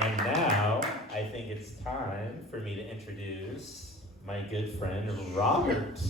And now, I think it's time for me to introduce my good friend, Robert.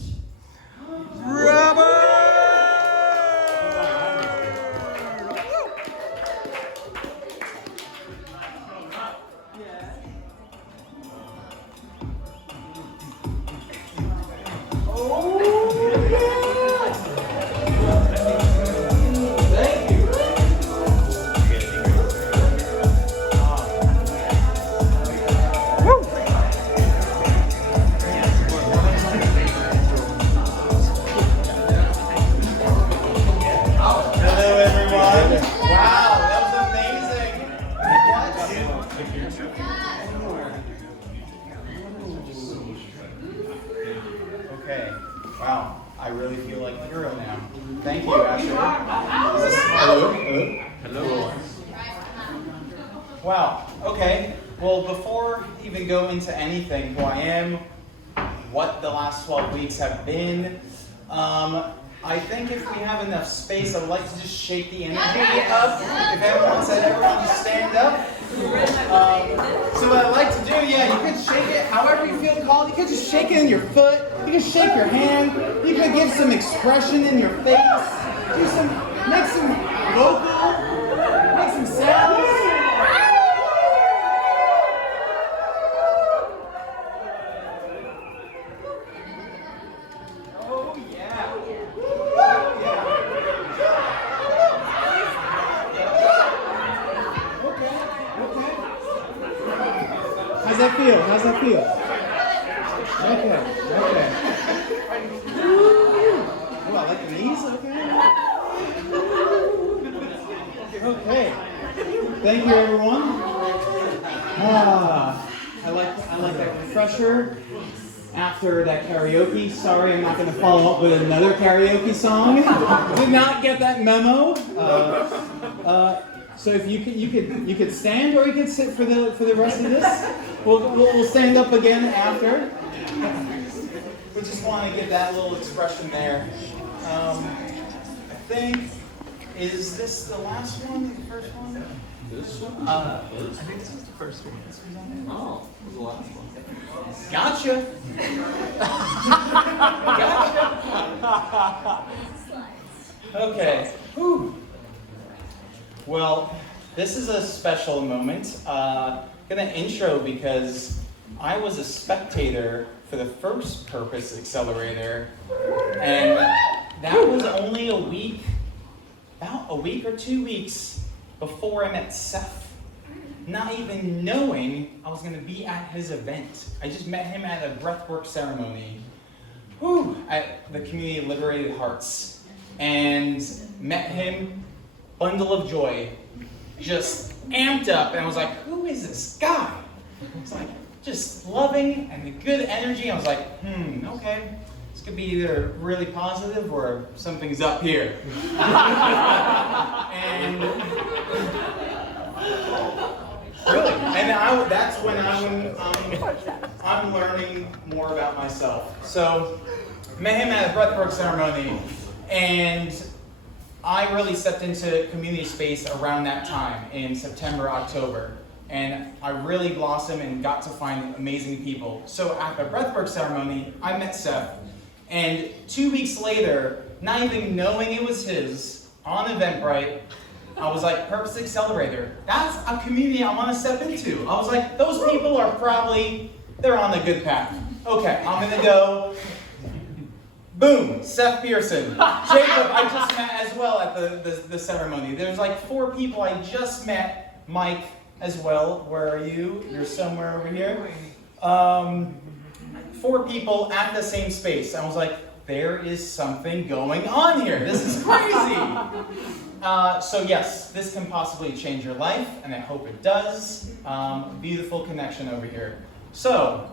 Okay. Wow. I really feel like a hero now. Thank you, Asher. Hello? Hello? Wow. Okay. Well, before I even go into anything, who I am, what the last 12 weeks have been, I think if we have enough space, I would like to just shake the energy up. If everyone said everyone just stand up. So what I'd like to do, you could shake it however you feel called. You could just shake it in your foot. You could shake your hand. You could give some expression in your face. Make some vocal, make some sounds. Oh yeah. How's that feel? How's that feel? Okay. Oh, I like the knees, okay. Thank you, everyone. I like that refresher after that karaoke. Sorry, I'm not going to follow up with another karaoke song. Did not get that memo. So if you could stand or you could sit for the rest of this. We'll stand up again after. We just want to get that little expression there. I think, is this the last one? The first one? This one? I think this is the first one. Oh, it was the last one. Gotcha. Okay. Whew. Well, this is a special moment. Gonna intro because I was a spectator for the first Purpose Accelerator, and that was only about a week or 2 weeks before I met Seth. Not even knowing I was gonna be at his event. I just met him at a breathwork ceremony at the Community of Liberated Hearts, and met him, bundle of joy, just amped up, and I was like, who is this guy? It's like, just loving and the good energy. I was like, okay. This could be either really positive or something's up here. And really, that's when I'm learning more about myself. So, met him at a breathwork ceremony, and I really stepped into community space around that time in September, October. And I really blossomed and got to find amazing people. So at the breathwork ceremony, I met Seth. And 2 weeks later, not even knowing it was his, on Eventbrite, I was like, Purpose Accelerator. That's a community I want to step into. I was like, those people are they're on the good path. Okay, I'm going to go. Boom, Seth Pearson. Jacob, I just met as well at the ceremony. There's like 4 people I just met. Mike as well. Where are you? You're somewhere over here. 4 people at the same space. I was like, there is something going on here. This is crazy. So yes, this can possibly change your life, and I hope it does. Beautiful connection over here. So,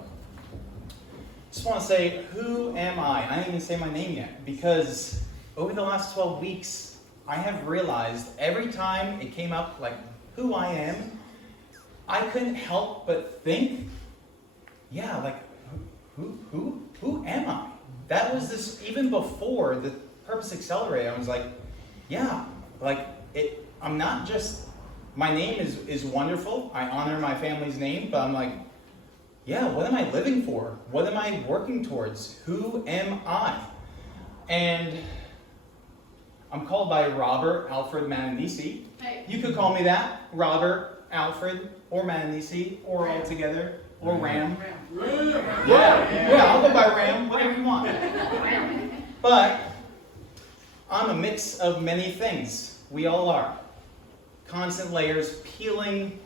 just want to say, who am I? I didn't even say my name yet, because over the last 12 weeks, I have realized every time it came up, like, who I am, I couldn't help but think, yeah, like, who am I? That was this, even before the Purpose Accelerator, I was like, yeah, like, I'm not just my name is wonderful. I honor my family's name, but I'm like, yeah, what am I living for? What am I working towards? Who am I? And I'm called by Robert Alfred Mananisi. Hey. You could call me that, Robert, Alfred, or Mananisi, or all together, or Ram. Yeah, I'll go by Ram, whatever you want. But I'm a mix of many things. We all are. Constant layers, peeling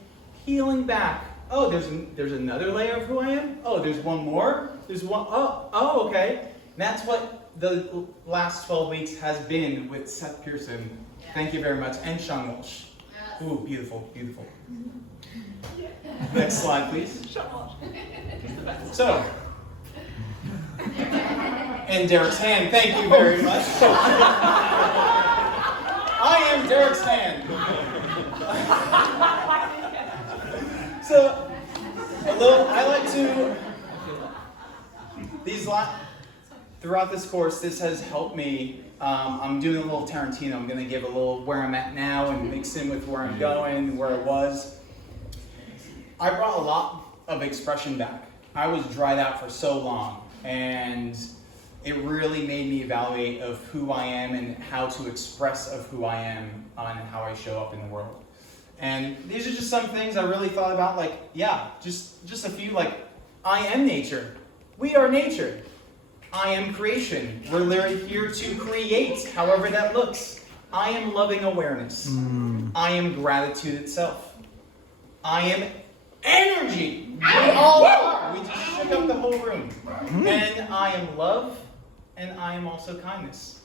back. Oh, there's another layer of who I am? Oh, there's one more? There's one, oh, okay. And that's what the last 12 weeks has been with Seth Pearson. Yeah. Thank you very much. And Sean Walsh. Yes. Ooh, beautiful, beautiful. Next slide, please. So, and Derek's hand, thank you very much. I am Derek's hand. So, I like to, throughout this course, this has helped me. I'm doing a little Tarantino. I'm going to give a little where I'm at now and mix in with where I'm going, where I was. I brought a lot of expression back. I was dried out for so long, and it really made me evaluate of who I am and how to express of who I am and how I show up in the world. And these are just some things I really thought about, like, yeah, just a few, like, I am nature. We are nature. I am creation. We're literally here to create, however that looks. I am loving awareness. I am gratitude itself. I am energy. We all are. We just shook up the whole room. And I am love, and I am also kindness.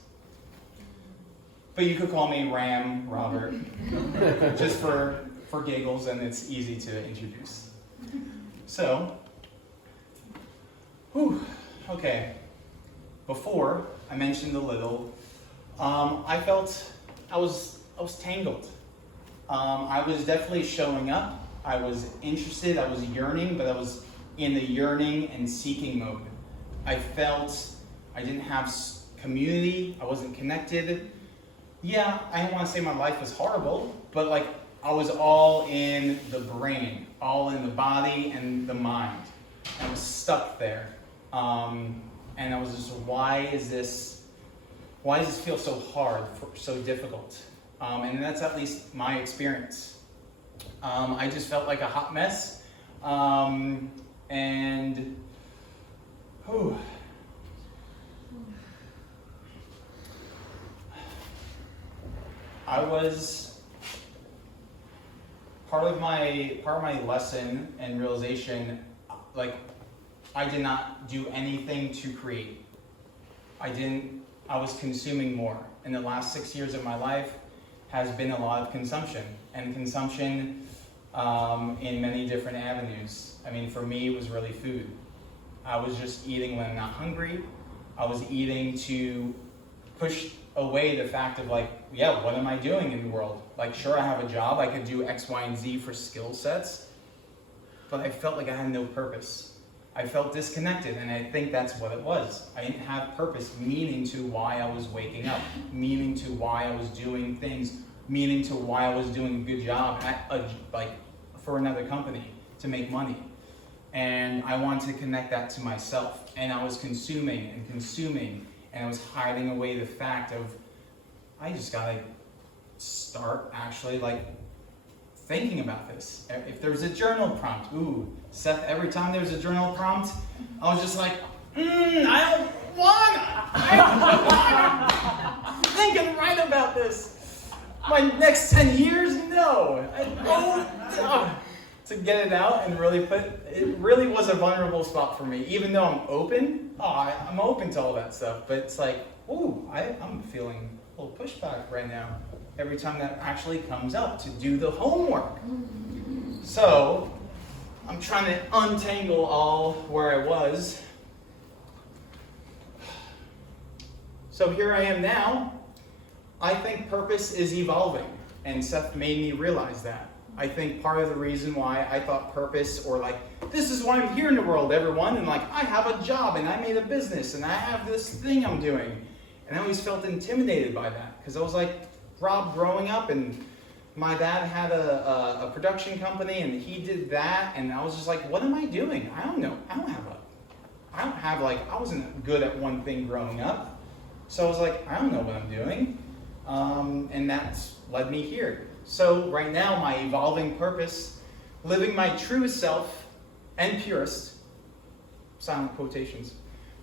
But you could call me Ram, Robert, just for giggles, and it's easy to introduce. So, okay. Before, I mentioned a little, I felt I was tangled. I was definitely showing up. I was interested, I was yearning, but I was in the yearning and seeking mode. I felt I didn't have community, I wasn't connected. Yeah, I don't want to say my life was horrible, but like I was all in the brain, all in the body and the mind. I was stuck there. And I was just, why does this feel so hard, so difficult? And that's at least my experience. I just felt like a hot mess. I was part of my lesson and realization, like, I did not do anything to create. I was consuming more. And the last 6 years of my life has been a lot of consumption. And consumption in many different avenues. I mean, for me, it was really food. I was just eating when I'm not hungry. I was eating to push away the fact of like, yeah, what am I doing in the world? Like, sure, I have a job. I could do X, Y, and Z for skill sets. But I felt like I had no purpose. I felt disconnected, and I think that's what it was. I didn't have purpose, meaning to why I was waking up, meaning to why I was doing things, meaning to why I was doing a good job for another company to make money. And I wanted to connect that to myself. And I was consuming, and I was hiding away the fact of, I just gotta start actually like thinking about this. If there's a journal prompt, Seth, every time there's a journal prompt, I was just like, I don't wanna think and write about this. My next 10 years, no. To get it out and really it really was a vulnerable spot for me. Even though I'm open, I'm open to all that stuff, but it's like, I'm feeling a little pushback right now every time that actually comes up to do the homework. So, I'm trying to untangle all where I was. So here I am now. I think purpose is evolving, and Seth made me realize that. I think part of the reason why I thought purpose, or like, this is why I'm here in the world, everyone, and like, I have a job, and I made a business, and I have this thing I'm doing. And I always felt intimidated by that, because I was like, Rob growing up, and my dad had a production company and he did that, and I was just like, what am I doing? I don't know. I wasn't good at one thing growing up. So I was like, I don't know what I'm doing. And that's led me here. So right now, my evolving purpose, living my truest self and purest, silent quotations,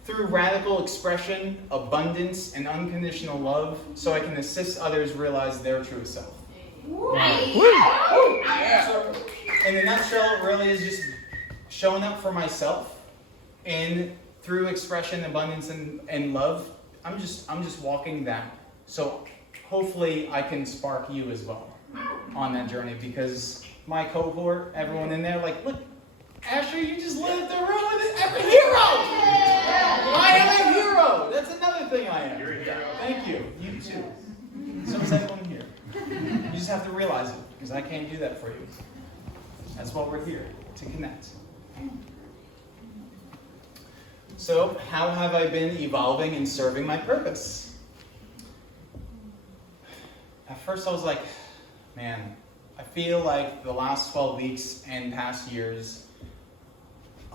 through radical expression, abundance, and unconditional love, so I can assist others realize their truest self. Nice. So, in a nutshell, it really is just showing up for myself, and through expression, abundance, and love, I'm just walking that. So hopefully I can spark you as well on that journey, because my cohort, everyone in there, like, look, Asher, you just lit up the room with I'm a hero! I am a hero! That's another thing I am. You're a hero. Thank you. You too. So is everyone here. You just have to realize it, because I can't do that for you. That's why we're here, to connect. So, how have I been evolving and serving my purpose? At first I was like, man, I feel like the last 12 weeks and past years,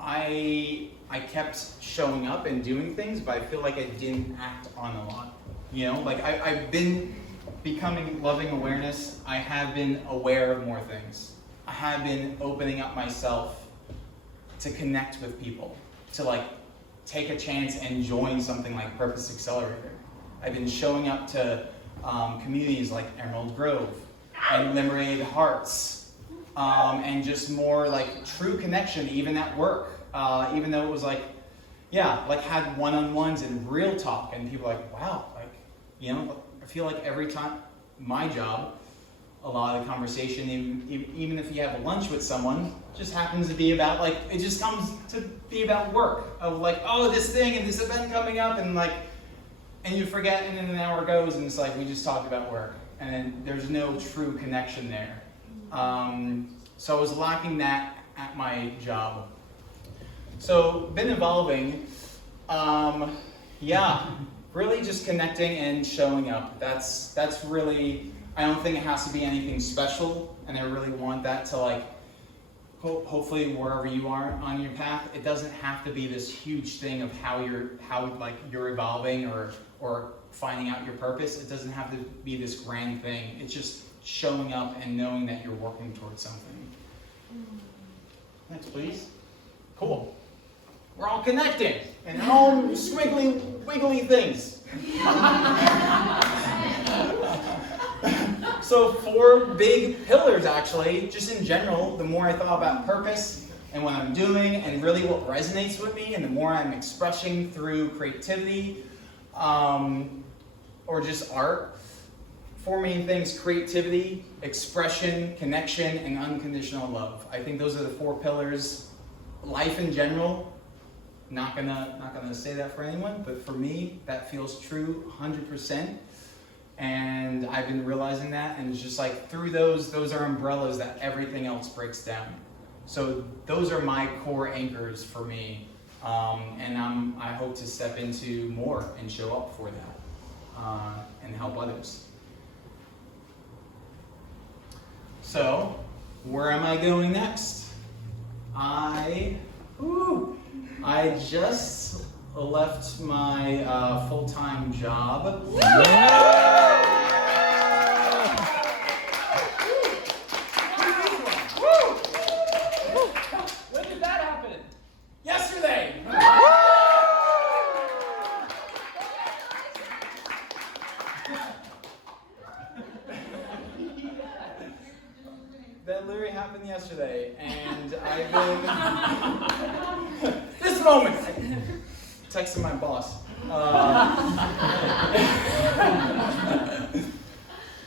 I kept showing up and doing things, but I feel like I didn't act on a lot. You know, like I've been becoming loving awareness. I have been aware of more things. I have been opening up myself to connect with people, to like take a chance and join something like Purpose Accelerator. I've been showing up to communities like Emerald Grove and Liberated Hearts, and just more like true connection, even at work. Even though it was like, yeah, like had one-on-ones and real talk, and people are like, wow, like, you know, I feel like every time my job, a lot of the conversation, even if you have a lunch with someone, just happens to be about like, it just comes to be about work, of like, oh, this thing and this event coming up, and like, and you forget, and then an hour goes, and it's like, we just talked about work, and then there's no true connection there. So I was lacking that at my job. So, been evolving, yeah, really just connecting and showing up. That's really, I don't think it has to be anything special, and I really want that to like, hopefully wherever you are on your path, it doesn't have to be this huge thing of how you're evolving or finding out your purpose. It doesn't have to be this grand thing. It's just showing up and knowing that you're working towards something. Next, please. Cool. We're all connecting, and all squiggly, wiggly things. So 4 big pillars, actually, just in general. The more I thought about purpose and what I'm doing, and really what resonates with me, and the more I'm expressing through creativity, or just art. 4 main things: creativity, expression, connection, and unconditional love. I think those are the 4 pillars. Life in general. Not gonna say that for anyone, but for me, that feels true 100%. And I've been realizing that, and it's just like through those are umbrellas that everything else breaks down. So those are my core anchors for me, and I hope to step into more and show up for that, and help others. So, where am I going next? I just left my full-time job. When did that happen? Yesterday! That literally happened yesterday, and I've been... this moment! Texting my boss.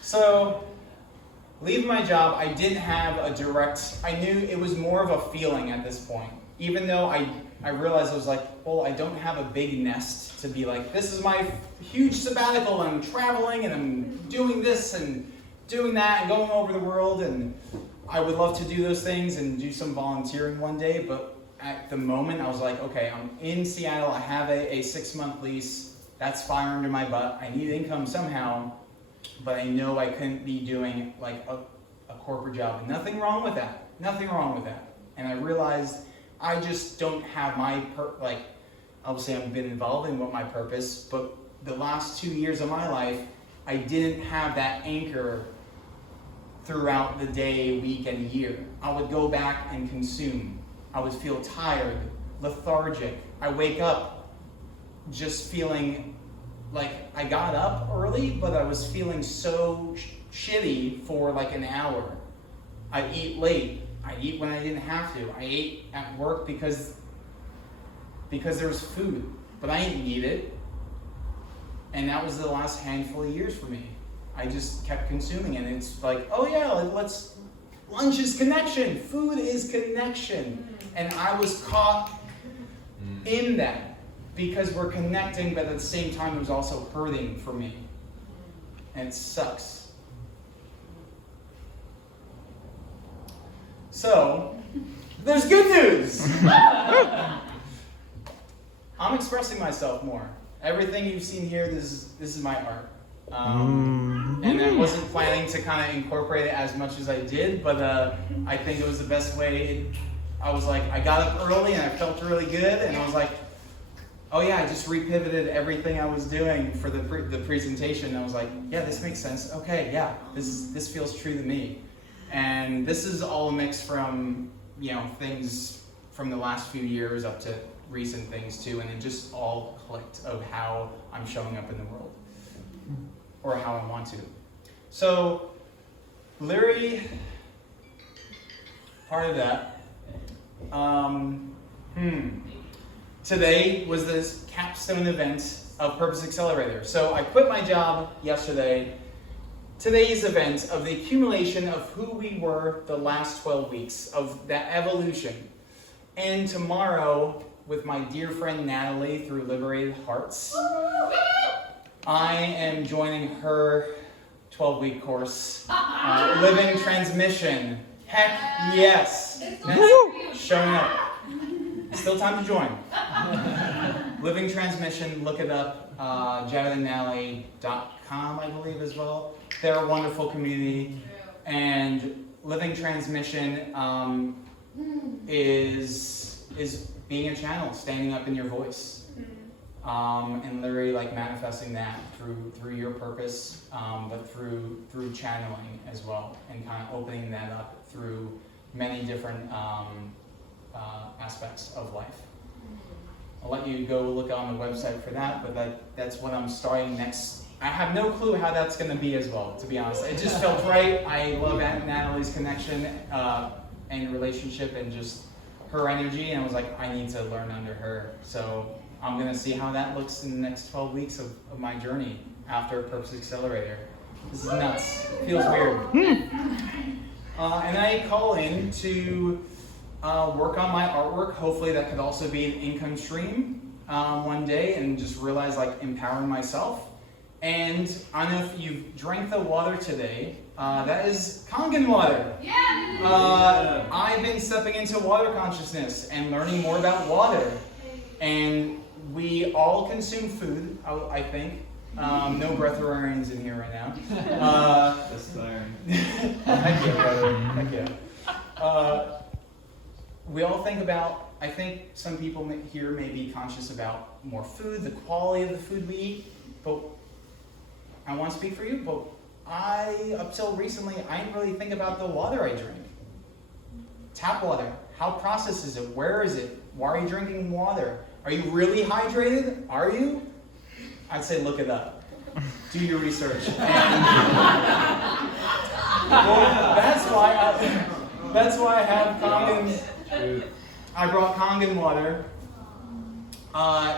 So, leave my job, I didn't have a direct... I knew it was more of a feeling at this point. Even though I realized I was like, well, I don't have a big nest to be like, this is my huge sabbatical, and I'm traveling, and I'm doing this, and doing that, and going over the world, and I would love to do those things and do some volunteering one day, but at the moment I was like, okay, I'm in Seattle, I have a 6-month lease, that's fire under my butt, I need income somehow, but I know I couldn't be doing like corporate job. And nothing wrong with that. Nothing wrong with that. And I realized I just don't have my, obviously I've been involved in what my purpose, but the last 2 years of my life, I didn't have that anchor throughout the day, week, and year. I would go back and consume. I would feel tired, lethargic. I wake up just feeling like I got up early, but I was feeling so shitty for like an hour. I'd eat late. I'd eat when I didn't have to. I ate at work because there was food, but I didn't need it. And that was the last handful of years for me. I just kept consuming it. And it's like, oh yeah, lunch is connection. Food is connection. And I was caught in that because we're connecting, but at the same time, it was also hurting for me. And it sucks. So, there's good news. I'm expressing myself more. Everything you've seen here, this is my art. And I wasn't planning to kind of incorporate it as much as I did, but I think it was the best way. I was like, I got up early and I felt really good, and I was like, oh yeah, I just repivoted everything I was doing for the presentation. I was like, yeah, this makes sense. Okay, yeah, this feels true to me. And this is all a mix from, things from the last few years up to recent things too, and it just all clicked of how I'm showing up in the world, or how I want to. So, Larry, part of that. Today was this capstone event of Purpose Accelerator. So I quit my job yesterday. Today's event of the accumulation of who we were the last 12 weeks, of that evolution. And tomorrow, with my dear friend Natalie through Liberated Hearts, I am joining her 12-week course, Living Transmission. Heck yes! That's showing up. Still time to join. Living Transmission, look it up, jaredandnatalie.com, I believe, as well. They're a wonderful community. And Living Transmission is being a channel, standing up in your voice. And literally manifesting that through your purpose, but through channeling as well, and kind of opening that up through many different aspects of life. I'll let you go look on the website for that, but that's what I'm starting next. I have no clue how that's going to be as well, to be honest. It just felt right. I love Natalie's connection and relationship and just her energy, and I was like, I need to learn under her. So I'm going to see how that looks in the next 12 weeks of my journey after Purpose Accelerator. This is nuts. It feels weird. And I call in to work on my artwork. Hopefully that could also be an income stream one day, and just realize empowering myself. And I don't know if you've drank the water today. That is Kangen water. Yeah. I've been stepping into water consciousness and learning more about water. And we all consume food, I think. No breatharians in here right now. Thank you, brother. Thank you. We all think about, I think some people here may be conscious about more food, the quality of the food we eat, but I want to speak for you, but up till recently, I didn't really think about the water I drink. Tap water, how processed is it? Where is it? Why are you drinking water? Are you really hydrated? Are you? I'd say look it up. Do your research. That's why I have Kangen. I brought Kangen water.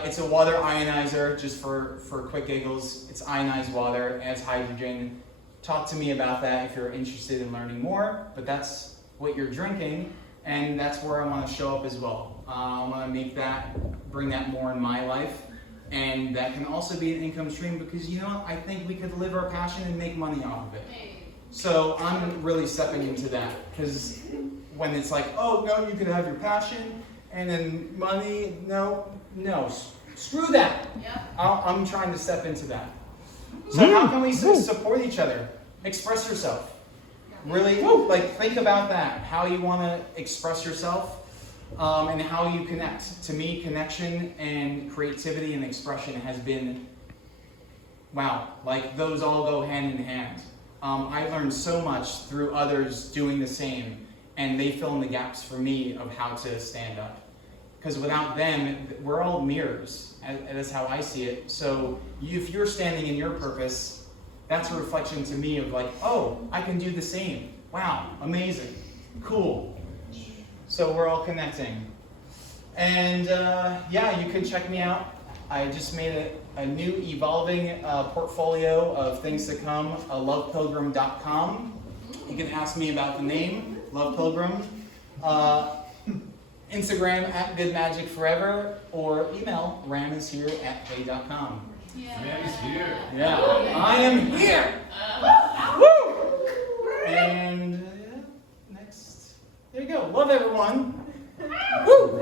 It's a water ionizer, just for quick giggles. It's ionized water, adds hydrogen. Talk to me about that if you're interested in learning more, but that's what you're drinking, and that's where I want to show up as well. I want to bring that more in my life, and that can also be an income stream, because I think we could live our passion and make money off of it. So I'm really stepping into that, because when it's like, oh no, you could have your passion and then money, no, screw that. I'm trying to step into that. So how can we support each other? Express yourself. really like think about that, how you want to express yourself, and how you connect. To me, connection and creativity and expression has been, wow, like those all go hand in hand. I learned so much through others doing the same, and they fill in the gaps for me of how to stand up. Because without them, we're all mirrors, and that's how I see it. So if you're standing in your purpose, that's a reflection to me of like, oh, I can do the same. Wow, amazing, cool. So we're all connecting. And yeah, you can check me out. I just made a new evolving portfolio of things to come, lovepilgrim.com. You can ask me about the name, Love Pilgrim. Instagram @goodmagicforever, or email ramishhere@hey.com. Yeah. Man is here. Yeah, I am here. Woo! And next, there you go. Love everyone. Woo!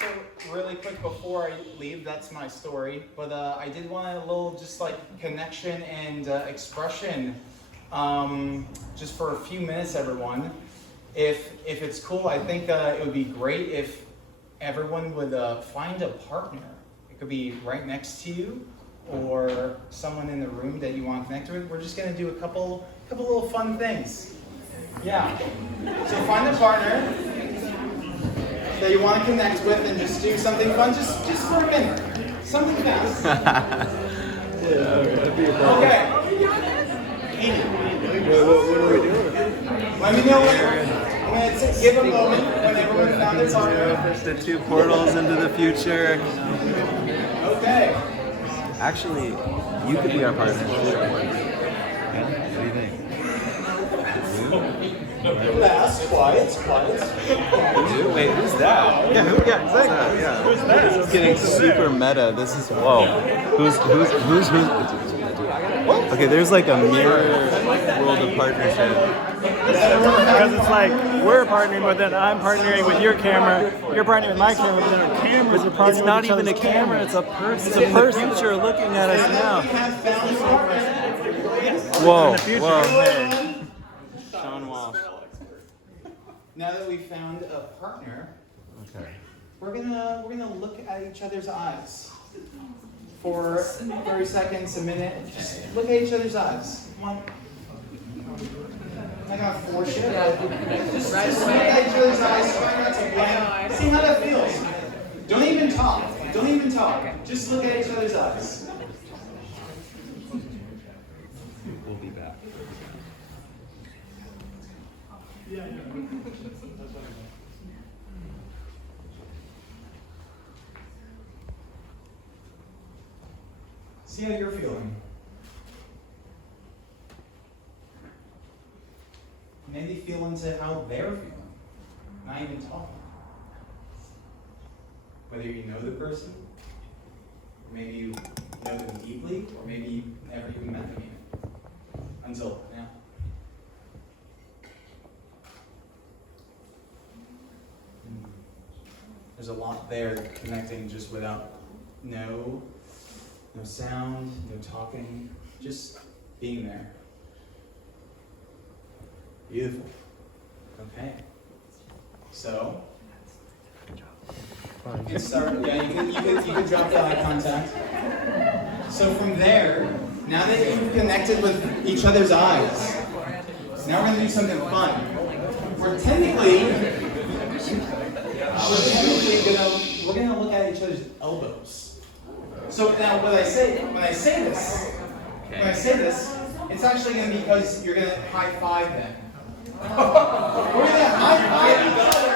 So really quick before I leave, that's my story. But I did want a little just like connection and expression. Just for a few minutes, everyone. If it's cool, I think it would be great if everyone would find a partner. It could be right next to you, or someone in the room that you want to connect with. We're just gonna do a couple little fun things. Yeah. So find a partner that you want to connect with, and just do something fun, just for a minute. Something fast. Okay. What are we doing? Let me know when I'm going to give a moment when everyone found their partner. The two portals into the future. Okay. Actually, you could be our partner. What do you think? Last, quiet. Wait, who's that? Yeah, who? Yeah, exactly. Yeah. Who's that? This is getting super meta. This is whoa. Who's? Okay, there's like a mirror world of partnership. Because it's like we're partnering, but then I'm partnering with your camera. You're partnering with my camera, but then our cameras are partnering. It's not with even a each other's camera. cameras. It's a person. It's a person. In the future looking at us now. Whoa! Whoa! Hey. Sean Walsh. Now that we've found a partner, Okay. we're gonna look at each other's eyes for 30 seconds, a minute. Just look at each other's eyes. Come on. I got force you. Just look at each other's eyes. Try not to blink. See how that feels. Don't even talk. Just look at each other's eyes. We'll be back. See how you're feeling. Maybe feel into how they're feeling. Not even talking. Whether you know the person, or maybe you know them deeply, or maybe you never even met them even. Until now. There's a lot there connecting just without no sound, no talking, just being there. Beautiful. Okay. So, you can start. Yeah, you can drop the eye contact. So from there, now that you've connected with each other's eyes, now we're gonna do something fun. We're technically gonna look at each other's elbows. So now when I say this, it's actually gonna be because you're gonna high five them. We're gonna high five each other.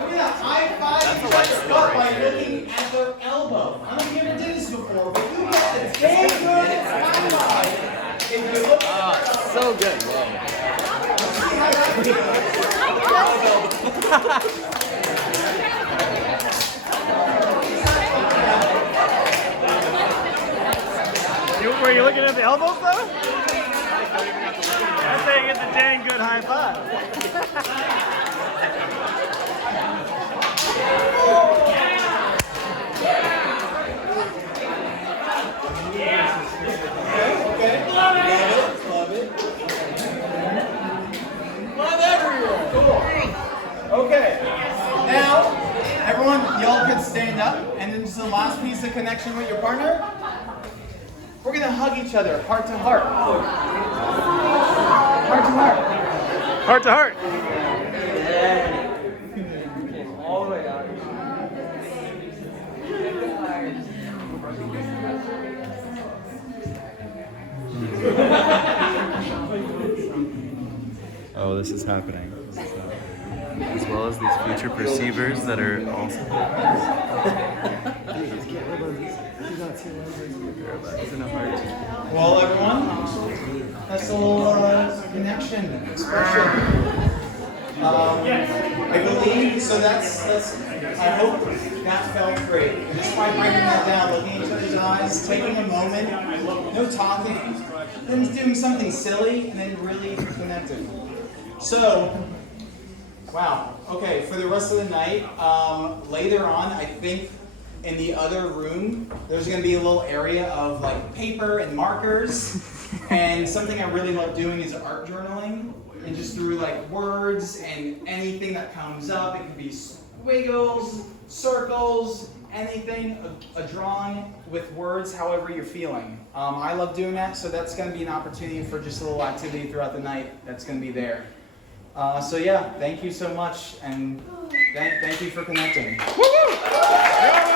We're gonna high five each other up by looking at their elbow. I don't know if you ever did this before, but you get a damn good high five if you look at their elbow. So good. See how that feels? Were you looking at the elbows though? I'm saying it's a dang good high five. last piece of connection with your partner, we're gonna hug each other, heart to heart. Heart to heart. Heart to heart. All the way out. Oh, this is happening. As well as these future perceivers that are also. Well, everyone, that's a little connection, expression. I believe, so that's, I hope that felt great. Just by breaking that down, looking at each other's eyes, taking a moment, no talking, then doing something silly, and then really connecting. So, wow, okay, for the rest of the night, later on, I think in the other room, there's going to be a little area of like paper and markers, and something I really love doing is art journaling, and just through like words and anything that comes up. It could be squiggles, circles, anything, a drawing with words, however you're feeling. I love doing that, so that's going to be an opportunity for just a little activity throughout the night that's going to be there. So yeah, thank you so much, and thank you for connecting. Bravo!